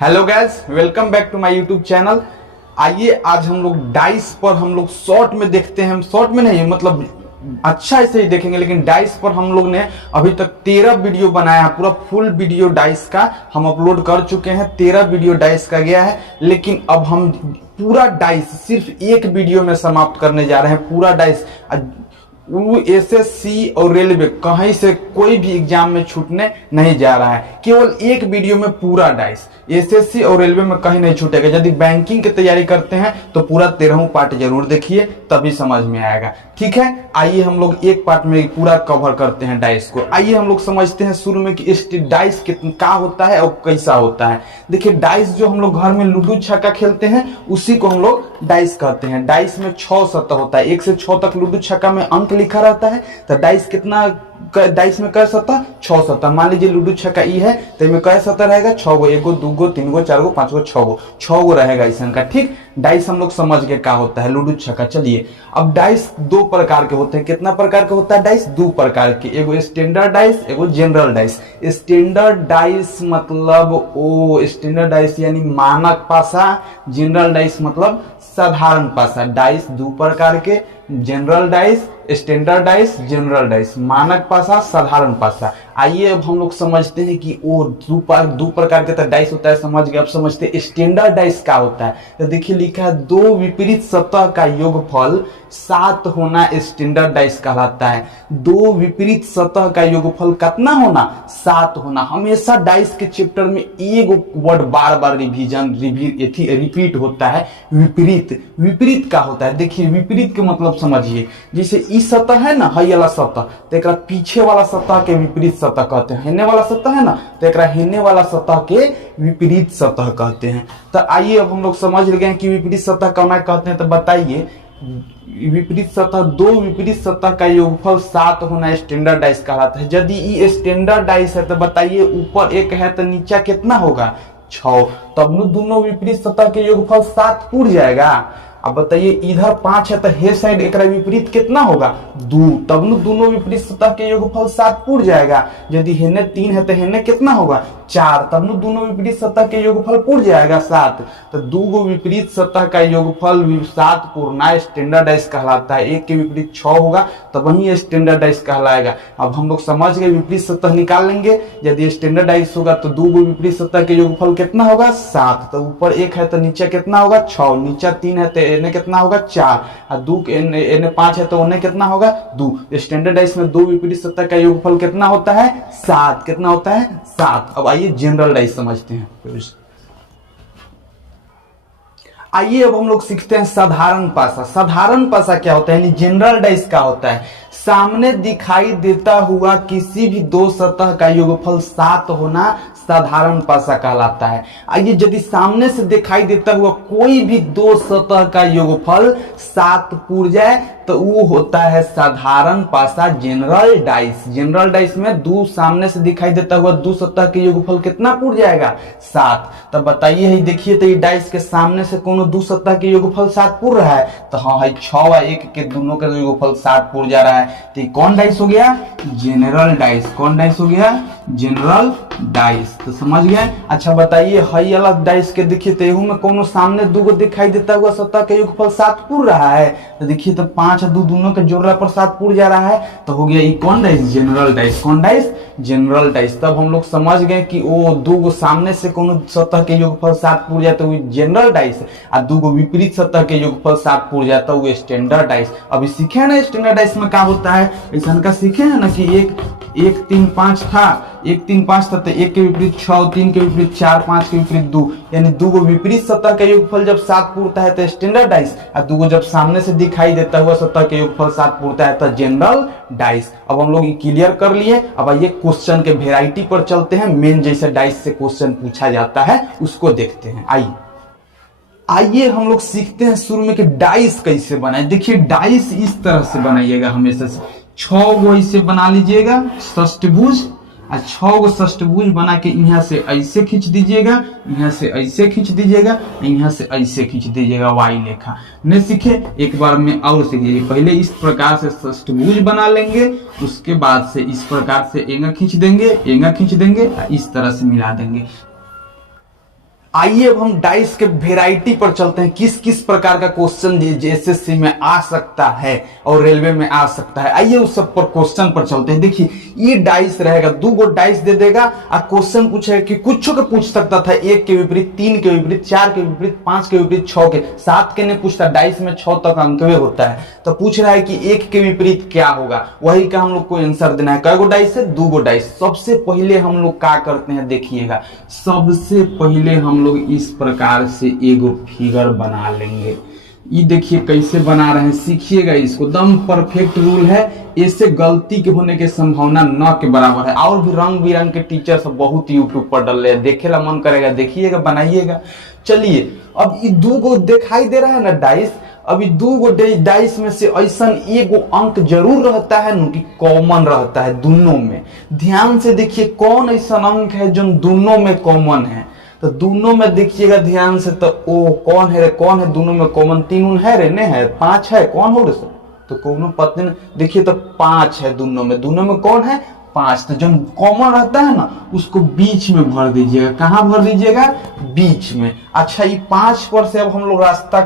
Hello guys, welcome back to my YouTube channel. आइए आज हम लोग डाइस पर हम लोग शॉर्ट में देखते हैं। हम शॉर्ट में नहीं, मतलब अच्छा ऐसे ही देखेंगे, लेकिन डाइस पर हम लोग ने अभी तक 13 वीडियो बनाया है। पूरा फुल वीडियो डाइस का हम अपलोड कर चुके हैं। 13 वीडियो डाइस का गया है, लेकिन अब हम पूरा डाइस सिर्फ एक वीडियो में समाप्त करने जा रहे हैं। पूरा डाइस एसएससी और रेलवे कहीं से कोई भी एग्जाम में छूटने नहीं जा रहा है। केवल एक वीडियो में पूरा डाइस एसएससी और रेलवे में कहीं नहीं छूटेगा। यदि बैंकिंग की तैयारी करते हैं तो पूरा 13वां पार्ट जरूर देखिए, तभी समझ में आएगा। ठीक है, आइए हम लोग एक पार्ट में पूरा कवर करते हैं डाइस को। आइए हम लोग समझते हैं शुरू में कि डाइस क्या होता है और कैसा होता है। देखिए, डाइस जो हम लोग घर में लूडो छक्का खेलते हैं उसी को हम लोग डाइस कहते हैं। डाइस में 6 सतह होता है, 1 से 6 तक लूडो छक्का में अंक लिखा रहता है। तो डाइस कितना, डाइस में कै सतह? 6 सतह। मान लीजिए लूडो छक्का ई है तो इसमें कै सतह रहेगा? 6 गो। 1 गो, 2 गो, 3 गो, 4 गो, 5 गो, 6 गो। 6 गो रहेगा ऐसा का। ठीक, डाइस हम लोग समझ गए क्या होता है लूडो छक्का। चलिए, अब डाइस 2 प्रकार के होते हैं। कितना प्रकार के होता है डाइस? 2 प्रकार के। एगो स्टैंडर्ड डाइस, एगो जनरल डाइस। स्टैंडर्ड डाइस मतलब स्टैंडर्ड डाइस यानी मानक पासा। जनरल डाइस मतलब साधारण पासा। डाइस 2 प्रकार के, general dice, standard dice, general dice. मानक पासा, साधारण पासा। आइए अब हम लोग समझते हैं कि वो 2 प्रकार के डाइस होता है। समझ गए? अब समझते हैं स्टैंडर्ड डाइस क्या होता है। तो देखिए लिखा है 2 विपरीत सतह का योगफल 7 होना स्टैंडर्ड डाइस कहलाता है। 2 विपरीत सतह का योगफल कितना होना? 7 होना। हमेशा डाइस के चैप्टर में एक वर्ड बार बार रिपीट होता है, विपरीत। विपरीत क्या होता है? देखिए, विपरीत के मतलब समझिए। जैसे इस सतह है ना, हई वाला सतह, तो एक पीछे वाला सतह के विपरीत सतह कहते हैं। हेने वाला सतह है ना, तो एक हेने वाला सतह के विपरीत सतह कहते हैं। तो आइए अब हम लोग समझ गए कि विपरीत सतह कौन कहते हैं। तो बताइए, विपरीत सतह, 2 विपरीत सतह का योगफल 7 होना स्टैंडर्ड डाइस कहलाता है। यदि ये स्टैंडर्ड डाइस है तो बताइए ऊपर 1 है तो नीचे कितना होगा? 6। तब दोनों विपरीत सतह के योगफल 7 पूर जाएगा। अब बताइए, इधर 5 है तो हे साइड एक विपरीत कितना होगा? 2। तब दोनों विपरीत सतह के योगफल 7 पूर जाएगा। यदि हेने 3 है तो हेने कितना होगा? 4। तब दोनों विपरीत सतह के योगफल पूर जाएगा 7। तो 2 विपरीत सतह का योगफल 7 पूर्णा स्टैंडर्ड डाइस कहलाता है। 1 के विपरीत 6 होगा तब वही स्टैंडर्ड डाइस कहलाएगा। अब हम लोग समझ गए, विपरीत सतह निकाल लेंगे। यदि स्टैंडर्ड डाइस होगा तो 2 विपरीत सतह के योगफल कितना होगा? 7। तो ऊपर 1 है तो नीचे कितना होगा? 6। नीचे 3 है तो एने कितना होगा? 4। और 2 एने 5 है तो उन्हें कितना होगा? 2। स्टैंडर्ड डाइस में 2 विपरीत सतह का योगफल कितना होता है? 7। कितना होता है? 7। अब आइए जनरल डाइस समझते हैं। आइए अब हम लोग सीखते हैं साधारण पासा। साधारण पासा क्या होता है, यानी जनरल डाइस क्या होता है? सामने दिखाई देता हुआ किसी भी 2 सतह का योगफल 7 होना साधारण पासा कहलाता है। आइए, यदि सामने से दिखाई देता हुआ कोई भी 2 सतह का योगफल 7 पूर जाए तो वो होता है साधारण पासा, जनरल डाइस। जनरल डाइस में 2 सामने से दिखाई देता हुआ 2 सतह के योगफल कितना पूर जाएगा? 7। तब बताइए, देखिए तो ये डाइस के सामने से कोनो 2 सतह के योगफल 7 पूर रहा है तो हाँ है 6 व 1 के दोनों का योगफल 7 पूर जा रहा है। तो कौन डाइस हो गया? General dice. कौन डाइस हो गया? General dice. तो समझ गए? अच्छा बताइए, हई वाला डाइस के देखिए तो एहू में कोनो सामने 2 गो दिखाई देता हुआ सतह के योगफल 7 पूर रहा है। तो देखिए तो 5 और 2 दोनों के जोड़ने पर 7 पूर जा रहा है। तो हो गया ये कौन डाइस? General dice. कौन डाइस? General dice. तब हम लोग समझ गए कि वो 2 गो सामने से कोनो सतह के योगफल 7 पूर जाए तो वो जनरल डाइस, और 2 गो विपरीत सतह के योगफल 7 पूर जाता है वो स्टैंडर्ड डाइस। अभी सीखे ना स्टैंडर्ड डाइस में क्या होता है, ऐसा का सीखे है ना कि 1 3 5 था, 1 3 5 था तो 1 के विपरीत 6, 3 के विपरीत 4, 5 के विपरीत 2, यानी 2 गो विपरीत सतह का योगफल जब 7 पूरता है तो स्टैंडर्ड डाइस, और 2 गो जब सामने से दिखाई देता हुआ सतह के योगफल 7 पूरता है तो जनरल डाइस। अब हम लोग ये क्लियर कर लिए। अब आइए क्वेश्चन के वेराइटी पर चलते हैं। मेन जैसे डाइस से क्वेश्चन पूछा जाता है उसको देखते हैं। आइए हम लोग सीखते हैं शुरू में कि डाइस कैसे बनाए। देखिए, डाइस इस तरह से बनाइएगा हमेशा से। 6 गो इसे बना लीजिएगा षष्टभुज, और 6 गो षष्टभुज बना के यहाँ से ऐसे खींच दीजिएगा, यहाँ से ऐसे खींच दीजिएगा, यहाँ से ऐसे खींच दीजिएगा वाई लेखा। नहीं सीखे? एक बार में और सीख लीजिए। पहले इस प्रकार से षष्टभुज बना लेंगे, उसके बाद से इस प्रकार से एंगा खींच देंगे, एंगा खींच देंगे, इस तरह से मिला देंगे। आइए अब हम डाइस के वेराइटी पर चलते हैं, किस किस प्रकार का क्वेश्चन एसएससी में आ सकता है और रेलवे में आ सकता है। आइए उस सब पर क्वेश्चन पर चलते हैं। देखिए ये डाइस रहेगा, 2 गो डाइस दे देगा और क्वेश्चन पूछेगा कि कुछ के पूछ सकता था, 1 के विपरीत, 3 के विपरीत, 4 के विपरीत, 5 के विपरीत, 6 के, 7 के नहीं पूछता, डाइस में 6 तक अंक होता है। तो पूछ रहा है कि 1 के विपरीत क्या होगा, वही का हम लोग को आंसर देना है। कई गो डाइस है, 2 गो डाइस। सबसे पहले हम लोग क्या करते हैं देखिएगा, सबसे पहले हम लोग इस प्रकार से एगो फिगर बना लेंगे। ये देखिए कैसे बना रहे हैं, सीखिएगा इसको, एकदम परफेक्ट रूल है, इससे गलती के होने की संभावना न के बराबर है। और भी रंग बिरंग के टीचर सब बहुत यूट्यूब पर डल रहे हैं, देखेला मन करेगा, देखिएगा, बनाइएगा। चलिए अब ये 2 गो दिखाई दे रहा है ना डाइस, अभी 2 गो डाइस में से ऐसा एगो अंक जरूर रहता है न कि कॉमन रहता है दोनों में। ध्यान से देखिए कौन ऐसा अंक है जो दोनों में कॉमन है। तो दोनों में देखिएगा ध्यान से, तो ओ कौन है रे, कौन है दोनों में कॉमन, 3 है रे, नहीं है, 5 है, कौन हो रे सर, तो कौन पता नहीं। देखिए तो 5 है दोनों में कौन है, 5। तो जो कॉमन रहता है ना उसको बीच में भर दीजिएगा। कहाँ भर दीजिएगा, बीच में। अच्छा ये 5 पर से अब हम लोग रास्ता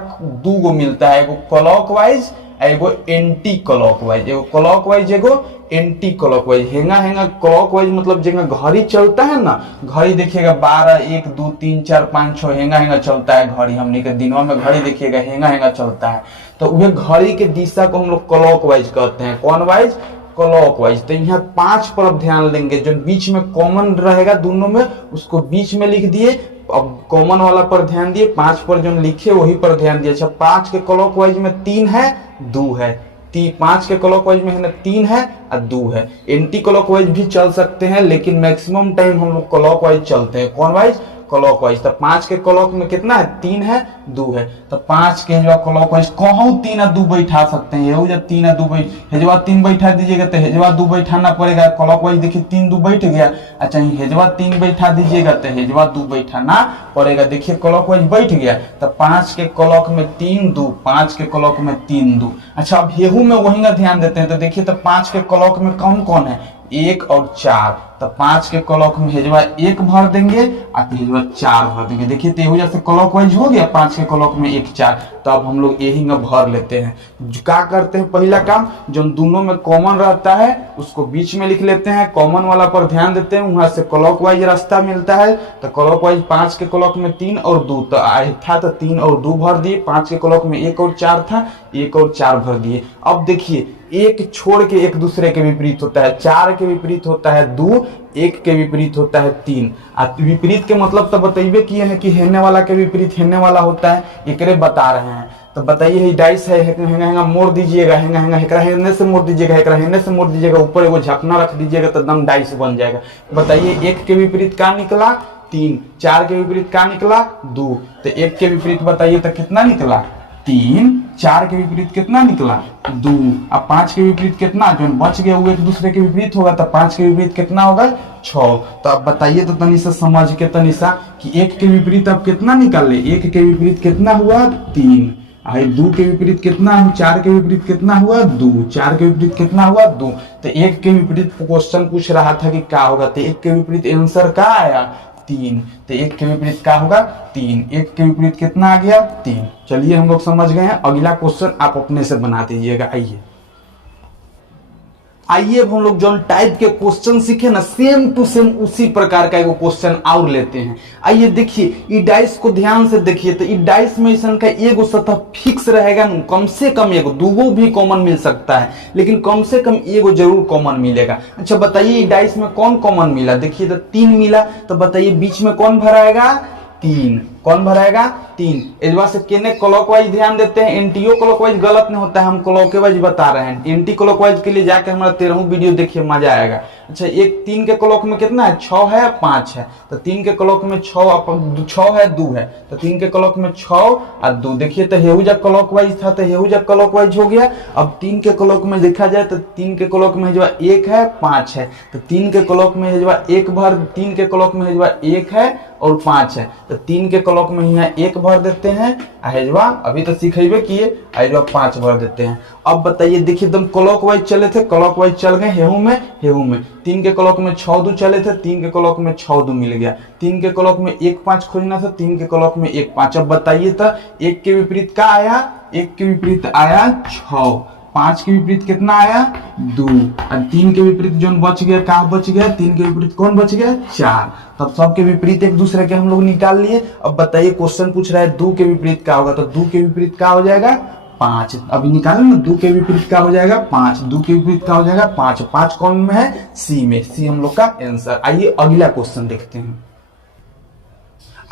2 गो मिलता है, एगो क्लॉकवाइज एगो एंटी क्लॉकवाइज, एगो क्लॉकवाइज एगो एंटी क्लॉकवाइज। हेंगा हेंगा क्लॉकवाइज मतलब जगह घड़ी चलता है ना, घड़ी देखिएगा 12, 1, 2, 3, 4, 5, 6 हेंगा हेंगा चलता है घड़ी, हमने के दिनों में घड़ी देखिएगा हेंगा हेंगा चलता है। तो वह घड़ी के दिशा को हम लोग क्लॉकवाइज कहते हैं, कौन वाइज, क्लॉकवाइज। तो यहाँ 5 पर अब ध्यान देंगे, जो बीच में कॉमन रहेगा दोनों में उसको बीच में लिख दिए। अब कॉमन वाला पर ध्यान दिए, 5 पर जो लिखे वही पर ध्यान दिए। अच्छा 5 के क्लॉकवाइज में 3 है, 2 है, 5 के क्लॉकवाइज में है ना 3 है और 2 है। एंटी क्लॉकवाइज भी चल सकते हैं, लेकिन मैक्सिमम टाइम हम लोग क्लॉकवाइज चलते हैं, कौन वाइज, क्लॉकवाइज। तो 5 के क्लॉक में कितना है, 3 है, 2 है। तो 5 के हेजवा क्लॉकवाइज कहूं 3 और 2 बैठा सकते हैं, ये जब 3 और 2 हेजवा 3 बैठा दीजिएगा तो हेजवा 2 बैठाना पड़ेगा। क्लॉकवाइज देखिए 3 2 बैठ गया। अच्छा हेजवा 3 बैठा दीजिएगा तो हेजवा 2 बैठाना पड़ेगा। देखिए क्लॉकवाइज बैठ गया, तो 5 के क्लॉक में 3 2, 5 के क्लॉक में 3 2। अच्छा अब हेहू में वही ना ध्यान देते हैं, तो देखिए तो 5 के क्लॉक में कौन कौन है, 1 और 4। तो 5 के क्लॉक में हेजवा 1 भर देंगे और हेजवा 4 भर देंगे। देखिए तो जैसे क्लॉकवाइज हो गया, 5 के क्लॉक में 1 4। तो अब हम लोग यही में भर लेते हैं। क्या करते हैं, पहला काम जो दोनों में कॉमन रहता है उसको बीच में लिख लेते हैं, कॉमन वाला पर ध्यान देते हैं, वहां से क्लॉकवाइज रास्ता मिलता है। तो क्लॉकवाइज 5 के क्लॉक में 3 और 2 तो था, तो 3 और 2 भर दिए। 5 के क्लॉक में 1 और 4 था, 1 और 4 भर दिए। अब देखिए 1 छोड़ के एक दूसरे के विपरीत होता है, 4 के विपरीत होता है 2, 1 के विपरीत होता है 3। विपरीत के मतलब तो बताइए किए हैं कि हेने वाला के विपरीत हेने वाला होता है, एकरे बता रहे हैं। तो बताइए डाइस है, हेंगा हेंगा मोड़ दीजिएगा, हेंगा हेंगा हेकरा हेने से मोड़ दीजिएगा, हेकरा हेने से मोड़ दीजिएगा, ऊपर एगो झपना रख दीजिएगा तो एकदम डाइस बन जाएगा। बताइए 1 के विपरीत क्या निकला, 3, 4 के विपरीत क्या निकला, 2। तो 1 के विपरीत बताइए तो कितना निकला, 3, 4 के विपरीत कितना निकला, 2। अब 5 के विपरीत कितना, जो बच गया वो एक दूसरे के विपरीत होगा, तो 5 के विपरीत कितना होगा, 6। तो अब बताइए तो तनिसा समझ के तनिसा कि 1 के विपरीत अब कितना निकाले, 1 के विपरीत कितना हुआ, 3। 2 के विपरीत कितना, 4 के विपरीत कितना हुआ, 2। 4 के विपरीत कितना हुआ, 2। तो 1 के विपरीत क्वेश्चन पूछ रहा था कि क्या होगा, तो 1 के विपरीत आंसर क्या आया, 3। तो 1 के विपरीत क्या होगा, 3। 1 के विपरीत कितना आ गया, 3। चलिए हम लोग समझ गए हैं। अगला क्वेश्चन आप अपने से बना दीजिएगा। आइए अब हम लोग जो टाइप के क्वेश्चन सीखे ना, सेम टू सेम उसी प्रकार का एक क्वेश्चन और लेते हैं। आइए देखिए ई डाइस को ध्यान से देखिए, तो ई डाइस में ऐसा का एगो सतह फिक्स रहेगा, कम से कम एगो, 2 भी कॉमन मिल सकता है, लेकिन कम से कम एगो जरूर कॉमन मिलेगा। अच्छा बताइए ई डाइस में कौन कॉमन मिला, देखिए तो 3 मिला। तो बताइए बीच में कौन भराएगा, 3। कौन भराएगा, 3। इस बात से केने क्लॉकवाइज ध्यान देते हैं, एंटीओ क्लॉकवाइज गलत नहीं होता है, हम क्लॉकवाइज बता रहे हैं। एंटी क्लॉकवाइज के लिए जाके हमारा 13वां वीडियो देखिए, मजा आएगा। अच्छा 3 के क्लॉक में कितना है, 6 है, 5 है। तो 3 के क्लॉक में 6 है, 2 है। तो 3 के क्लॉक में 6 और 2। देखिए तो हेहुजा क्लॉकवाइज था, तो हेहुजा क्लॉकवाइज हो गया। अब 3 के क्लॉक में देखा जाए तो 3 के क्लॉक में जो 1 है, 5 है। तो 3 के क्लॉक में जो 1 भर, 3 के क्लॉक में जो 1 है और 5 है। तो 3 के क्लॉक में यहाँ 1 भर देते हैं, हेजवा अभी तो सीखेबे किए, हेजवा 5 भर देते हैं। अब बताइए, देखिए एकदम क्लॉक वाइज चले थे, क्लॉक वाइज चल गए हेहू में 3 के क्लॉक में 6 दू चले थे, 3 के क्लॉक में 6 दू मिल गया, 3 के क्लॉक में 1 5 खोजना था, 3 के क्लॉक में 1 5। अब बताइए तो 1 के विपरीत क्या आया, 1 के विपरीत आया 6, 5 के विपरीत कितना आया 2, और 3 के विपरीत जो बच गया क्या बच गया, 3 के विपरीत कौन बच गया 4। तब सबके विपरीत एक दूसरे के हम लोग निकाल लिए। अब बताइए क्वेश्चन पूछ रहा है 2 के विपरीत क्या होगा, तो 2 के विपरीत क्या हो जाएगा 5। अभी निकालो ना, 2 के विपरीत क्या हो जाएगा 5, 2 के विपरीत क्या हो जाएगा 5, 5 कौन में है सी में, सी हम लोग का आंसर। आइए अगला क्वेश्चन देखते हैं।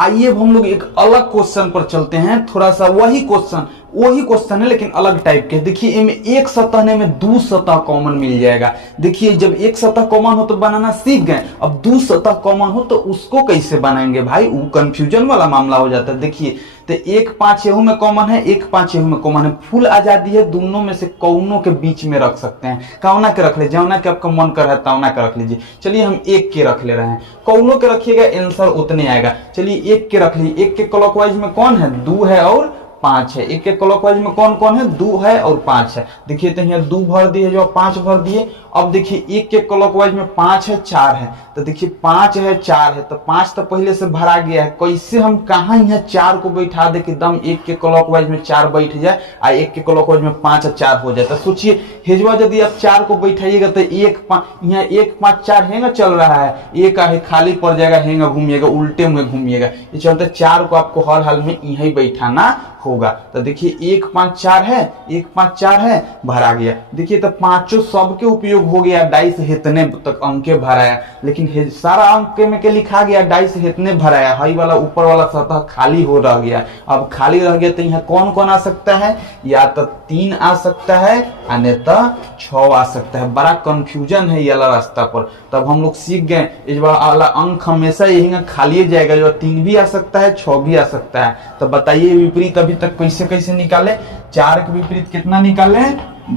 आइए अब हम लोग एक अलग क्वेश्चन पर चलते हैं, थोड़ा सा वही क्वेश्चन है लेकिन अलग टाइप के। देखिए इनमें एक सतह ने में 2 सतह कॉमन मिल जाएगा। देखिए जब एक सतह कॉमन हो तो बनाना सीख गए, अब 2 सतह कॉमन हो तो उसको कैसे बनाएंगे भाई, वो कंफ्यूजन वाला मामला हो जाता है। देखिए तो 1 5 एहू में कॉमन है, 1 5 एहू में कॉमन है, फुल आजादी है, दोनों में से कौनों के बीच में रख सकते हैं। कौना के रख ले, जौना के आपका मन कर रहा है तौना के रख लीजिए। चलिए हम 1 के रख ले रहे हैं, कौनों के रखिएगा आंसर उतने आएगा। चलिए 1 के रख लीजिए, 1 के क्लॉकवाइज में कौन है 2 है और 5 है, 1 के क्लॉकवाइज में कौन कौन है 2 है और 5 है। देखिए तो यहाँ 2 भर दिए जो 5 भर दिए। अब देखिए 1 के क्लॉकवाइज में 5 है 4 है, तो देखिए 5 है 4 है, तो 5 तो पहले से भरा गया है। कैसे हम कहाँ यहाँ 4 को बैठा दे कि दम 1 के क्लॉकवाइज में 4 बैठ जाए और 1 के क्लॉकवाइज में 5 और 4 हो जाए। तो सोचिए हेजवा यदि आप 4 को बैठाइएगा तो 1 5 यहाँ 1 5 4 हेंगा चल रहा है, एक है खाली पड़ जाएगा, हेंगा घूमिएगा, उल्टे में घूमिएगा। ये चलते 4 को आपको हर हाल में यही बैठाना होगा। तो देखिए 1 5 4 है, 1 5 4 है, भरा गया। देखिए तो पांचों सबके उपयोग हो गया, डाइस हेतने तक अंके भराया, लेकिन सारा अंक में के लिखा गया डाइस हेतने भराया, हाई वाला ऊपर वाला सतह खाली हो रह गया। अब खाली रह गया तो यहाँ कौन कौन आ सकता है, या तो 3 आ सकता है अन्य तो 6 आ सकता है। बड़ा कंफ्यूजन है ये वाला रास्ता पर। तब हम लोग सीख गए इस वाला अंक हमेशा यही खाली जाएगा, जो 3 भी आ सकता है 6 भी आ सकता है। तो बताइए विपरीत अभी तक कैसे कैसे निकाले, 4 के विपरीत कितना निकाले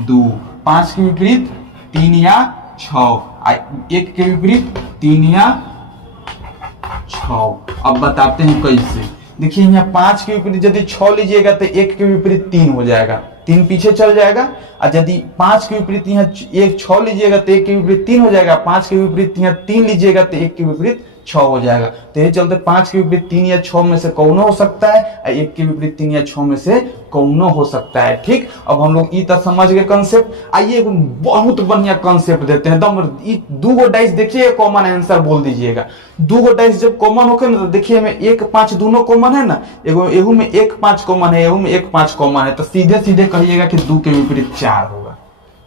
2, 5 के विपरीत 3 या 6, 1 के विपरीत 3 या 6। अब बताते हैं कैसे। देखिए यहाँ 5 के विपरीत यदि 6 लीजिएगा तो 1 के विपरीत 3 हो जाएगा, 3 पीछे चल जाएगा। और यदि 5 के विपरीत यहाँ 1 6 लीजिएगा तो 1 के विपरीत 3 हो जाएगा, 5 के विपरीत यहाँ 3 लीजिएगा तो 1 के विपरीत 6 हो जाएगा। तो ये चलते 5 के विपरीत 3 या 6 में से कौनो हो सकता है, और 1 के विपरीत 3 या 6 में से कौनो हो सकता है। ठीक, अब हम लोग इतना समझ गए कंसेप्ट। आइए बहुत बढ़िया कंसेप्ट देते हैं। दम 2 गो डाइस देखिए, कॉमन आंसर बोल दीजिएगा। 2 गो डाइस जब कॉमन होके ना तो देखिए में 1 5 दोनों कॉमन है ना, एहू में 1 5 कॉमन है, एहू में 1 5 कॉमन है, तो सीधे सीधे कहिएगा कि 2 के विपरीत 4 होगा।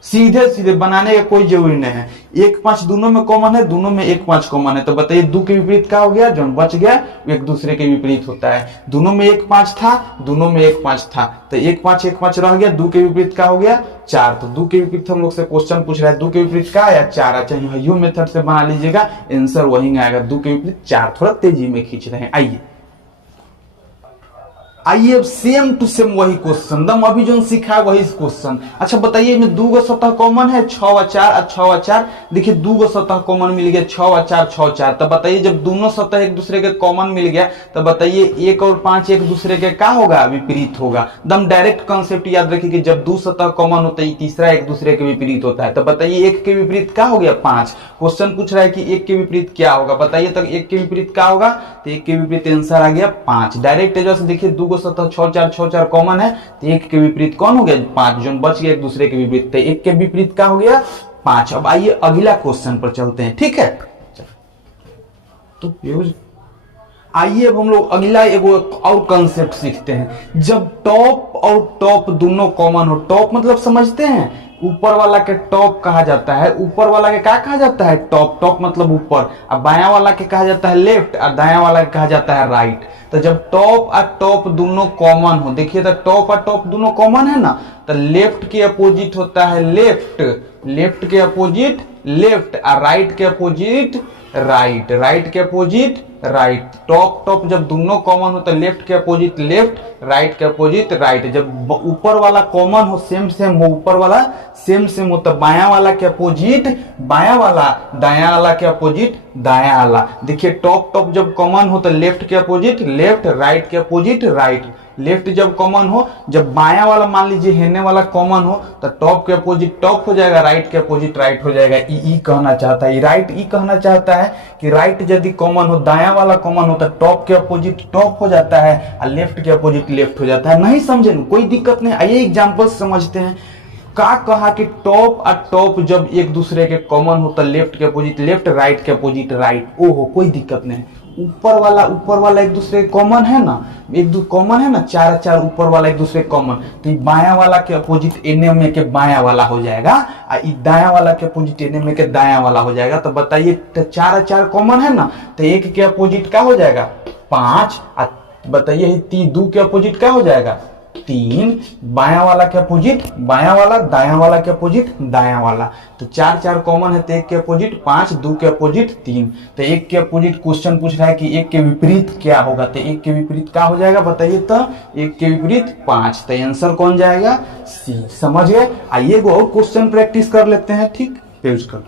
सीधे सीधे बनाने का कोई जरूरी नहीं है। 1 5 दोनों में कॉमन है, दोनों में 1 5 कॉमन है, तो बताइए 2 के विपरीत क्या हो गया, जो बच गया वो एक दूसरे के विपरीत होता है। दोनों में 1 5 था, दोनों में 1 5 था, तो 1 5 रह गया। 2 के विपरीत क्या हो गया 4, तो 2 के विपरीत हम लोग से क्वेश्चन पूछ रहा है 2 के विपरीत क्या या 4। अच्छा यू मेथड से बना लीजिएगा, आंसर वही आएगा, 2 के विपरीत 4। थोड़ा तेजी में खींच रहे हैं। आइए अब सेम टू सेम वही क्वेश्चन, दम अभी जो सीखा है वही क्वेश्चन। अच्छा बताइए में 2 गो सतह कॉमन है 6 और 4 और 6 और 4। देखिए 2 गो सतह कॉमन मिल गया 6 और 4 6 4। तो बताइए जब दोनों सतह एक दूसरे के कॉमन मिल गया तो बताइए 1 और 5 एक दूसरे के क्या होगा, विपरीत होगा। दम डायरेक्ट कॉन्सेप्ट याद रखिए कि जब 2 सतह कॉमन होता है तीसरा एक दूसरे के विपरीत होता है। तो बताइए 1 के विपरीत क्या हो गया 5। क्वेश्चन पूछ रहा है कि 1 के विपरीत क्या होगा, बताइए तक 1 के विपरीत क्या होगा, तो 1 के विपरीत आंसर आ गया 5। डायरेक्ट जैसे देखिए 2 गो सतह 6 4 कॉमन है, तो 1 के विपरीत कौन हो गया 5, जो बच गया एक दूसरे के विपरीत, तो 1 के विपरीत क्या हो गया 5। अब आइए अगला क्वेश्चन पर चलते हैं। ठीक है, तो आइए अब हम लोग अगला एगो और कंसेप्ट सीखते हैं। जब टॉप और टॉप दोनों कॉमन हो, टॉप मतलब समझते हैं ऊपर वाला के टॉप कहा जाता है, ऊपर वाला के क्या कहा जाता है टॉप, टॉप मतलब ऊपर, और बायां वाला के कहा जाता है लेफ्ट, और दायां वाला के कहा जाता है राइट। तो जब टॉप और टॉप दोनों कॉमन हो, देखिए तो टॉप और टॉप दोनों कॉमन है ना, तो लेफ्ट के अपोजिट होता है लेफ्ट, लेफ्ट के अपोजिट लेफ्ट, और राइट के अपोजिट राइट, राइट के अपोजिट राइट। टॉप टॉप जब दोनों कॉमन हो तो लेफ्ट के अपोजिट लेफ्ट, राइट के अपोजिट राइट। जब ऊपर वाला कॉमन हो, सेम सेम हो, ऊपर वाला सेम सेम हो, तो बायां वाला के अपोजिट बायां वाला, दायां वाला के अपोजिट दायां वाला। देखिए टॉप टॉप जब कॉमन हो तो लेफ्ट के अपोजिट लेफ्ट, राइट के अपोजिट राइट। लेफ्ट जब कॉमन हो, जब बायां वाला मान लीजिए हेने वाला कॉमन हो तो टॉप के अपोजिट टॉप हो जाएगा, राइट के अपोजिट राइट हो जाएगा। ई कहना चाहता है, राइट ई कहना चाहता है कि राइट यदि कॉमन हो, दायां वाला कॉमन हो तो टॉप के अपोजिट टॉप हो जाता है और लेफ्ट के अपोजिट लेफ्ट हो जाता है। नहीं समझे कोई दिक्कत नहीं, आइए एग्जाम्पल समझते हैं। का कहा कि टॉप और टॉप जब एक दूसरे के कॉमन हो तो लेफ्ट के अपोजिट लेफ्ट, राइट के अपोजिट राइट। ओहो कोई दिक्कत नहीं। ऊपर वाला एक दूसरे कॉमन है ना, एक दो कॉमन है ना, चार चार ऊपर वाला एक दूसरे कॉमन, तो बायां वाला के अपोजिट एने में के बायां वाला हो जाएगा और दायां वाला के अपोजिट एने में के दायां वाला हो जाएगा। तो बताइए चार चार कॉमन है ना, तो एक के अपोजिट क्या हो जाएगा 5, बताइए दो के अपोजिट क्या हो जाएगा 3, बायां वाला के अपोजिट बायां वाला, दायां वाला के अपोजिट दायां वाला। तो चार चार कॉमन है तो एक के अपोजिट 5, दो के अपोजिट 3। तो एक के अपोजिट क्वेश्चन पूछ रहा है कि एक के विपरीत क्या होगा, तो एक के विपरीत क्या हो जाएगा बताइए। तो एक के विपरीत 5, तो आंसर कौन जाएगा सी। समझ गए। आइए और क्वेश्चन प्रैक्टिस कर लेते हैं। ठीक, पेज कर।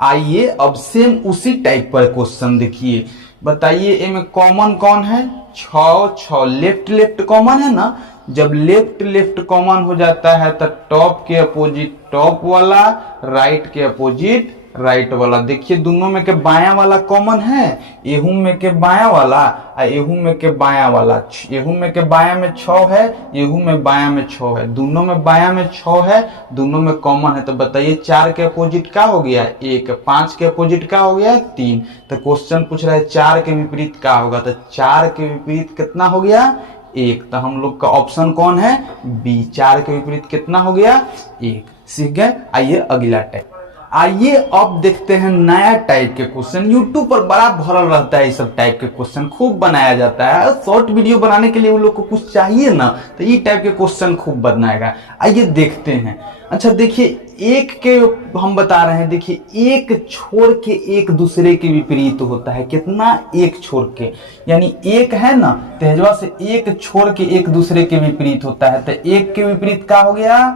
आइए अब सेम उसी टाइप पर क्वेश्चन देखिए। बताइए इनमें कॉमन कौन है 6, लेफ्ट लेफ्ट कॉमन है ना। जब लेफ्ट लेफ्ट कॉमन हो जाता है तो टॉप के अपोजिट टॉप वाला, राइट के अपोजिट राइट वाला। देखिए दोनों में के बायां वाला कॉमन है, एहू में के बायां वाला और एहू में के बायां वाला। एहू में के बायां में 6 है, एहू में बायां में 6 है, दोनों में बायां में 6 है, दोनों में कॉमन है। तो बताइए 4 के अपोजिट क्या हो गया 1, 5 के अपोजिट क्या हो गया 3। तो क्वेश्चन पूछ रहा है 4 के विपरीत क्या होगा, तो 4 के विपरीत कितना हो गया 1। तो हम लोग का ऑप्शन कौन है बी, 4 के विपरीत कितना हो गया 1। सीख गए। आइए अगला टाइप। आइए अब देखते हैं नया टाइप के क्वेश्चन। यूट्यूब पर बड़ा भरल रहता है ये सब टाइप के क्वेश्चन, खूब बनाया जाता है। शॉर्ट वीडियो बनाने के लिए वो लोग को कुछ चाहिए ना, तो ये टाइप के क्वेश्चन खूब बनाएगा। आइए देखते हैं। अच्छा देखिए एक के हम बता रहे हैं, देखिए एक छोड़ के एक दूसरे के विपरीत होता है। कितना एक छोड़ के, यानी एक है ना तेजवा से एक छोड़ के एक दूसरे के विपरीत होता है। तो एक के विपरीत क्या हो गया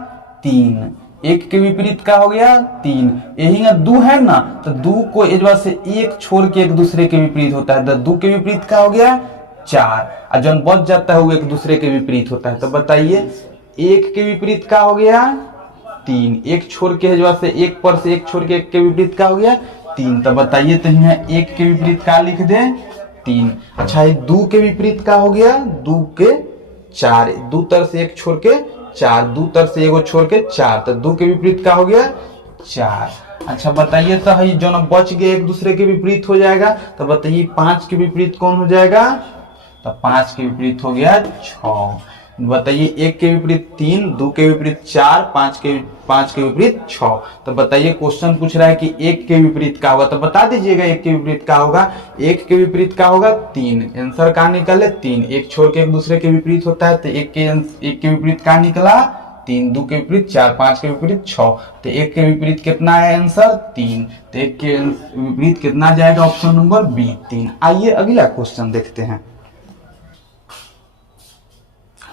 3, एक के विपरीत क्या हो गया 3। यही दो है ना, तो दो को एजवा से एक छोड़ के एक दूसरे के विपरीत होता है। तो दो के विपरीत क्या हो गया 4, और जब बच जाता है वो एक दूसरे के विपरीत होता है। तो बताइए एक के विपरीत क्या हो गया 3, एक छोड़ के एजवा से एक पर से एक छोड़ के एक के विपरीत क्या हो गया 3। तो बताइए तो यहाँ एक के विपरीत क्या लिख दे 3। अच्छा ये दो के विपरीत क्या हो गया 2 के 4, दो तरह से एक छोड़ के 4, दो तरफ से एगो छोड़ के 4, तो 2 के विपरीत क्या हो गया 4। अच्छा बताइए तो है जो ना बच गए एक दूसरे के विपरीत हो जाएगा। तो बताइए 5 के विपरीत कौन हो जाएगा, तो 5 के विपरीत हो गया 6। बताइए एक के विपरीत 3, 2 के विपरीत 4, 5 के विपरीत 6। तो बताइए क्वेश्चन पूछ रहा है कि एक के विपरीत क्या होगा, तो बता दीजिएगा एक के विपरीत क्या होगा। एक के विपरीत क्या होगा 3, आंसर क्या निकले 3। एक छोड़ के एक दूसरे के विपरीत होता है, तो एक के विपरीत क्या निकला 3, 2 के विपरीत 4, 5 के विपरीत 6। तो एक के विपरीत कितना है आंसर 3। तो एक के विपरीत कितना जाएगा ऑप्शन नंबर बी 3। आइए अगला क्वेश्चन देखते हैं।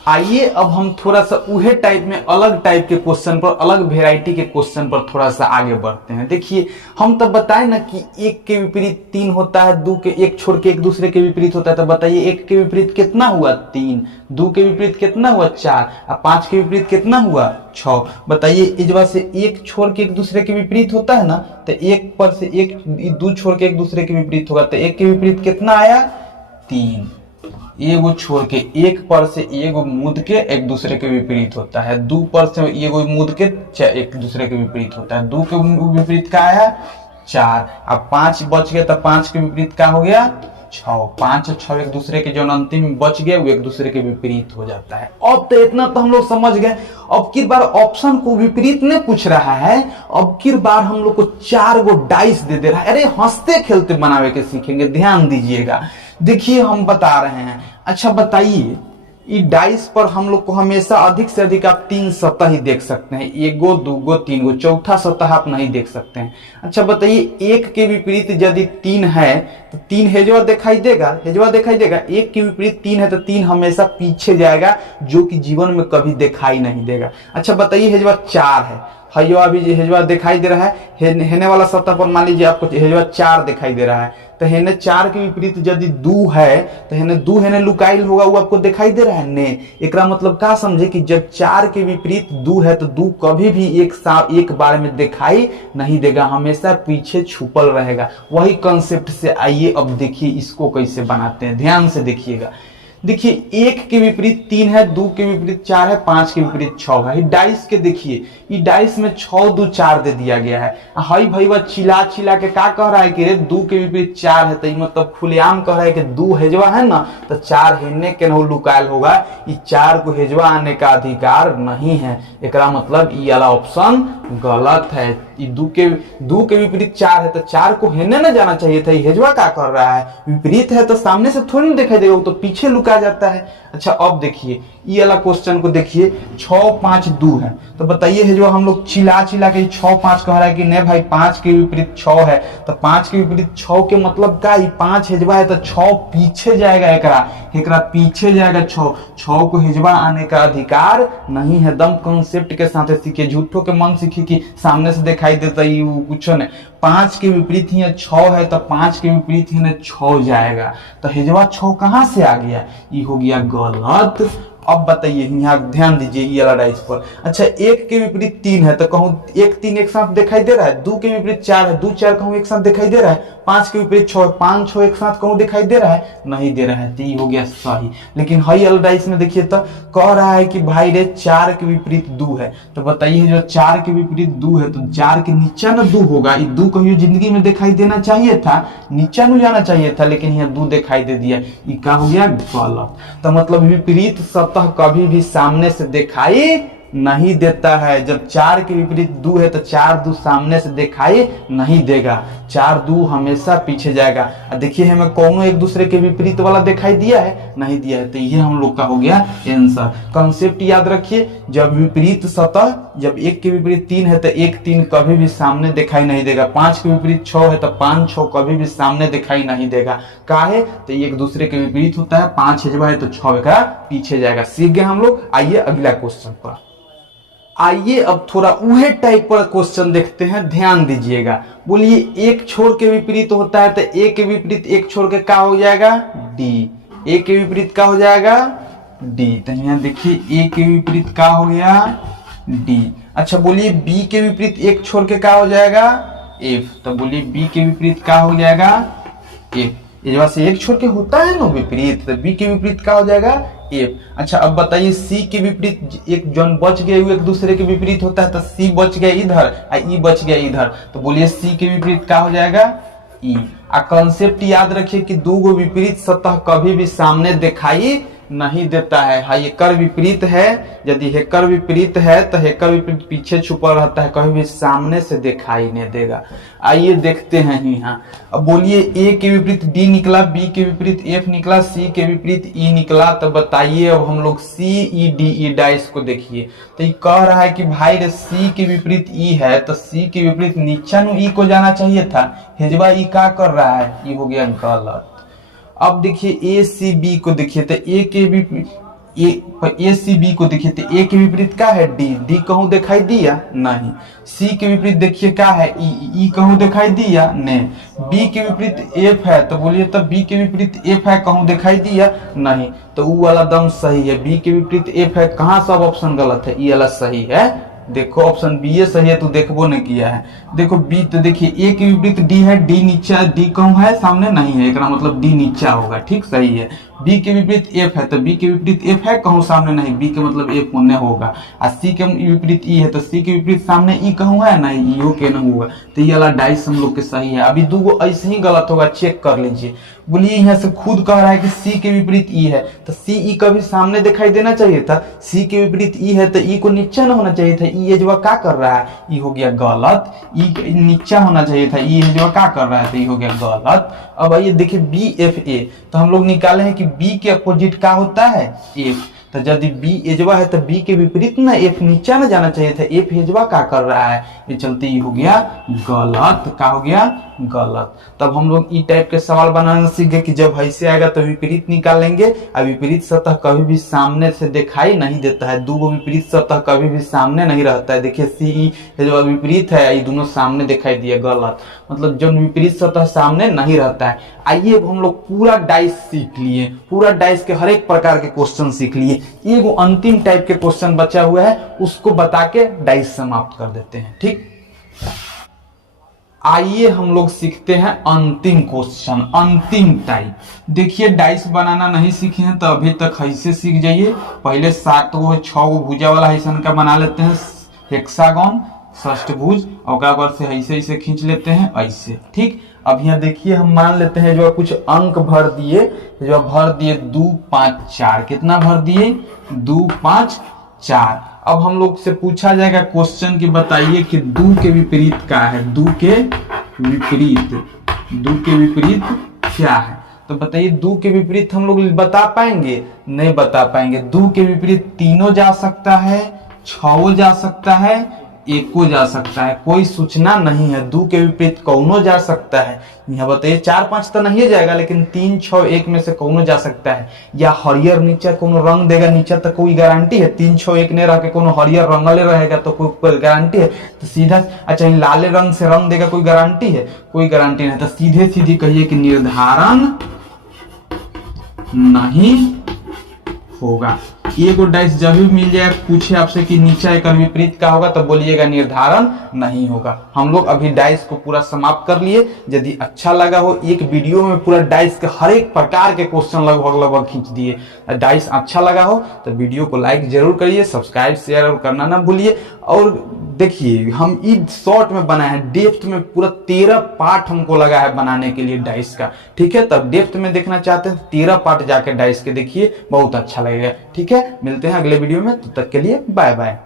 आइए अब हम थोड़ा सा उहे टाइप में अलग टाइप के क्वेश्चन पर, अलग वेराइटी के क्वेश्चन पर थोड़ा सा आगे बढ़ते हैं। देखिए हम तो बताए ना कि एक के विपरीत 3 होता है, दो के एक छोड़ के एक दूसरे के विपरीत होता है। तो बताइए एक के विपरीत कितना हुआ 3, 2 के विपरीत कितना हुआ 4 और 5 के विपरीत कितना हुआ 6। बताइए इजवा से एक छोड़ के एक दूसरे के विपरीत होता है ना, तो एक पर से एक 2 छोड़ के एक दूसरे के विपरीत होगा। तो एक के विपरीत कितना आया 3, एगो छोड़ के एक पर से एगो मुद के एक दूसरे के विपरीत होता है। 2 पर से एगो मुद के एक दूसरे के विपरीत होता है। 2 के विपरीत क्या आया 4, अब 5 बच गए तो 5 के विपरीत क्या हो गया 6। 5 और 6 एक दूसरे के जो अंतिम बच गए वो एक दूसरे के विपरीत हो जाता है। अब तो इतना तो हम लोग समझ गए। अब की बार ऑप्शन को विपरीत नहीं पूछ रहा है, अब की बार हम लोग को 4 गो डाइस दे रहा है। अरे हंसते खेलते बनावे के सीखेंगे, ध्यान दीजिएगा। देखिए हम बता रहे हैं। अच्छा बताइए ये डाइस पर हम लोग को हमेशा अधिक से अधिक आप 3 सतह ही देख सकते हैं, एगो दूगो तीन गो, चौथा सतह आप नहीं देख सकते हैं। अच्छा बताइए, एक के विपरीत यदि 3 है तो 3 हेजवा दिखाई देगा, हेजवा दिखाई देगा। एक के विपरीत 3 है तो 3 हमेशा पीछे जाएगा, जो कि जीवन में कभी दिखाई नहीं देगा। अच्छा बताइए, हेजवा 4 है, हयवा अभी हेजवा दिखाई दे रहा है, हेने वाला सतह पर मान लीजिए आपको हेजवा 4 दिखाई दे रहा है, तो हेने 4 के विपरीत यदि 2 है तो हेने 2 हेने लुकाइल होगा, वो आपको दिखाई दे रहा है ने। एकरा मतलब का समझे कि जब 4 के विपरीत 2 है तो 2 कभी भी एक बार में दिखाई नहीं देगा, हमेशा पीछे छुपल रहेगा। वही कंसेप्ट से आइए अब देखिए इसको कैसे बनाते हैं, ध्यान से देखिएगा। देखिए, 1 के विपरीत 3 है, 2 के विपरीत 4 है, 5 के विपरीत 6 है। डाइस के देखिए, ये डाइस में 6 2 4 दे दिया गया है। हई भाई वह चिल्ला चिल्ला के का कह रहा है कि रे 2 के विपरीत 4 है, तो मतलब खुलेआम कह रहा है कि 2 हेजवा है ना, तो 4 हेने के नहीं लुकायल होगा, ये 4 को हेजवा आने का अधिकार नहीं है। एकरा मतलब ये वाला ऑप्शन गलत है। 2 के विपरीत 4 है तो 4 को हेने न जाना चाहिए था, हेजवा का कर रहा है, विपरीत है तो सामने से थोड़ी ना दिखाई देगा, वो तो पीछे लुका जाता है। अच्छा अब देखिए ये वाला क्वेश्चन को देखिए, 6 5 2 है, तो बताइए हेजवा हम लोग चिल्ला चिल्ला के 6 5 कह रहा है कि नहीं भाई 5 के विपरीत 6 है, तो 5 के विपरीत 6 के मतलब का 5 हेजवा है तो 6 पीछे जाएगा, एकरा पीछे जाएगा। 6 को हेजवा आने का अधिकार नहीं है। दम कंसेप्ट के साथ सीखे, झूठों के मन सीखे कि सामने से दिखाई देता ही कुछ नहीं। 5 के विपरीत ही 6 है तो 5 के विपरीत ही 6 जाएगा, तो हेजवा 6 कहां से आ गया, ये हो गया गलत। अब बताइए यहाँ ध्यान दीजिए ये वाला डाइस पर। अच्छा 1 के विपरीत 3 है तो कहूँ 1 3 एक साथ दिखाई दे रहा है, 2 के विपरीत 4 है, 2 4 कहूँ एक साथ दिखाई दे रहा है, 5 के विपरीत 6 5 6 एक साथ कहूँ दिखाई दे रहा है, नहीं दे रहा है, तो ये हो गया सही। लेकिन हई वाला डाइस में देखिए तो कह रहा है कि भाई रे 4 के विपरीत 2 है, तो बताइए जो 4 के विपरीत 2 है तो 4 के नीचा ना 2 होगा, ये 2 कहियो जिंदगी में दिखाई देना चाहिए था, नीचा नहीं जाना चाहिए था, लेकिन यहाँ 2 दिखाई दे दिया, ये क्या हो गया गलत। तो मतलब विपरीत सतह कभी भी सामने से दिखाई नहीं देता है। जब 4 के विपरीत 2 है तो 4 2 सामने से दिखाई नहीं देगा, 4 2 हमेशा पीछे जाएगा। देखिए हमें कौनो एक दूसरे के विपरीत वाला दिखाई दिया है, नहीं दिया है, तो ये हम लोग का हो गया आंसर। कंसेप्ट याद रखिए, जब विपरीत सतह, जब 1 के विपरीत 3 है तो 1 3 कभी भी सामने दिखाई नहीं देगा, 5 के विपरीत 6 है तो 5 6 कभी भी सामने दिखाई नहीं देगा। काहे तो एक दूसरे के विपरीत होता है, 5 हेजवा है तो 6 का पीछे जाएगा। सीख गए हम लोग। आइए अगला क्वेश्चन पर। आइए अब थोड़ा उहे टाइप पर क्वेश्चन देखते हैं, ध्यान दीजिएगा। बोलिए एक छोर के विपरीत होता है तो ए के विपरीत एक छोर के क्या हो जाएगा, डी। ए के विपरीत क्या हो जाएगा, डी। तो यहाँ देखिए ए के विपरीत क्या हो गया, डी। अच्छा बोलिए बी के विपरीत एक छोर के क्या हो जाएगा, एफ। तो बोलिए बी के विपरीत क्या हो जाएगा, एफ। ये से एक छोर के होता है ना विपरीत, तो बी के विपरीत क्या हो जाएगा, एफ। अच्छा अब बताइए सी के विपरीत एक जन बच गए एक दूसरे के विपरीत होता है, तो सी बच गया इधर और ई बच गया इधर, तो बोलिए सी के विपरीत क्या हो जाएगा, ई। कंसेप्ट याद रखिए कि दो गो विपरीत सतह कभी भी सामने दिखाई नहीं देता है। हाँ हेकर विपरीत है, यदि हेकर विपरीत है तो हेकर विपरीत पीछे छुपा रहता है, कभी भी सामने से दिखाई नहीं देगा। आइए देखते हैं यहाँ। अब बोलिए ए के विपरीत डी निकला, बी के विपरीत एफ निकला, सी के विपरीत ई निकला, तो बताइए अब हम लोग सी ई डी ई डाइस को देखिए। तो ये कह रहा है कि भाई रे सी के विपरीत ई है तो सी के विपरीत नीचा नु ई को जाना चाहिए था, हेजवा ई क्या कर रहा है, ये हो गया गलत। अब देखिए ए सी बी को देखिए, तो ए के विपरीत ए सी बी को देखिए, तो ए के विपरीत क्या है, डी। डी कहूं दिखाई दिया, नहीं। सी के विपरीत देखिए क्या है, ई कहूं दिखाई दिया, नहीं। बी के विपरीत एफ है, तो बोलिए तब बी के विपरीत एफ है, कहूं दिखाई दिया, नहीं। तो वो वाला दम सही है, बी के विपरीत एफ है। कहाँ सब ऑप्शन गलत है, ये वाला सही है। देखो ऑप्शन बी ये सही है, तो देखबो नहीं किया है। देखो बी, तो देखिए ए के विपरीत डी है, डी नीचा, डी कहूं है सामने नहीं है, एकरा मतलब डी नीचा होगा, ठीक सही है। बी के विपरीत एफ है, तो बी के विपरीत एफ है, कहूं सामने नहीं, बी के मतलब एफ होने होगा। और सी के विपरीत ई है, तो सी के विपरीत सामने ई कहूं है नहीं, ई हो के नहीं होगा, तो ये वाला डाइस हम लोग के सही है। अभी दो ऐसे ही गलत होगा, चेक कर लीजिए। बोलिए यहाँ से खुद कह रहा है कि सी के विपरीत ई है, तो सी ई कभी सामने दिखाई देना चाहिए था। सी के विपरीत ई है तो ई को नीचा ना होना चाहिए था। ई एजवा क्या कर रहा है, ई हो गया गलत। ई नीचा होना चाहिए था, ई एजवा क्या कर रहा है तो ई हो गया गलत। अब आइए देखिए बी एफ ए, तो हम लोग निकाले हैं कि बी के अपोजिट क्या होता है, एफ। तो यदि बी एजवा है तो बी के विपरीत ना एफ नीचा ना जाना चाहिए था। एफ एजवा क्या कर रहा है, ये चलते ये हो गया गलत। क्या हो गया, गलत। तब हम लोग ई टाइप के सवाल बनाना सीख गए कि जब ऐसे आएगा तो विपरीत निकालेंगे। अब विपरीत सतह कभी भी सामने से दिखाई नहीं देता है, दो विपरीत सतह कभी भी सामने नहीं रहता है। देखिए सी ई जो विपरीत है ये दोनों सामने दिखाई दिया, गलत। मतलब जो विपरीत सतह सामने नहीं रहता है। आइए अब हम लोग पूरा डाइस सीख लिए, पूरा डाइस के हर एक प्रकार के क्वेश्चन सीख लिए। ये वो अंतिम टाइप के क्वेश्चन बचा हुआ है, उसको बता के डाइस समाप्त कर देते हैं। ठीक, आइए हम लोग सीखते हैं अंतिम क्वेश्चन, अंतिम टाइप। देखिए डाइस बनाना नहीं सीखे हैं तो अभी तक ऐसे सीख जाइए। पहले 7 गो 6 गो भुजा वाला ऐसा का बना लेते हैं, हेक्सागोन षष्ठभुज, और बाद से ऐसे ऐसे खींच लेते हैं ऐसे। ठीक, अब यहाँ देखिए हम मान लेते हैं जो कुछ अंक भर दिए, जो भर दिए 2 5 4, कितना भर दिए 2 5 4। अब हम लोग से पूछा जाएगा क्वेश्चन कि बताइए कि 2 के विपरीत क्या है, 2 के विपरीत, 2 के विपरीत क्या है। तो बताइए 2 के विपरीत हम लोग बता पाएंगे, नहीं बता पाएंगे। 2 के विपरीत 3 जा सकता है, 6 जा सकता है, 1 जा सकता है, कोई सूचना नहीं है। 2 के विपरीत कौनो जा सकता है, यहाँ बताइए 4 5 तो नहीं जाएगा, लेकिन 3 6 1 में से कौनो जा सकता है। या हरियर नीचे कोनो रंग देगा नीचे, तो कोई गारंटी है 3 6 1 ने रह के कोनो हरियर रंगले रहेगा तो कोई गारंटी है। तो सीधा अच्छा लाले रंग से रंग देगा, कोई गारंटी है, कोई गारंटी नहीं। तो सीधे सीधे कहिए कि निर्धारण नहीं होगा। एगो डाइस जब भी मिल जाए पूछे आपसे कि नीचे एक विपरीत का होगा तो बोलिएगा निर्धारण नहीं होगा। हम लोग अभी डाइस को पूरा समाप्त कर लिए। यदि अच्छा लगा हो, एक वीडियो में पूरा डाइस के हर एक प्रकार के क्वेश्चन लगभग खींच दिए। डाइस अच्छा लगा हो तो वीडियो को लाइक जरूर करिए, सब्सक्राइब शेयर और करना ना भूलिए। और देखिए हम इस शॉर्ट में बनाए हैं, डेप्थ में पूरा 13 पार्ट हमको लगा है बनाने के लिए डाइस का। ठीक है, तब डेप्थ में देखना चाहते हैं 13 पार्ट जाके डाइस के देखिए, बहुत अच्छा लगेगा। ठीक है, मिलते हैं अगले वीडियो में, तब तक के लिए बाय बाय।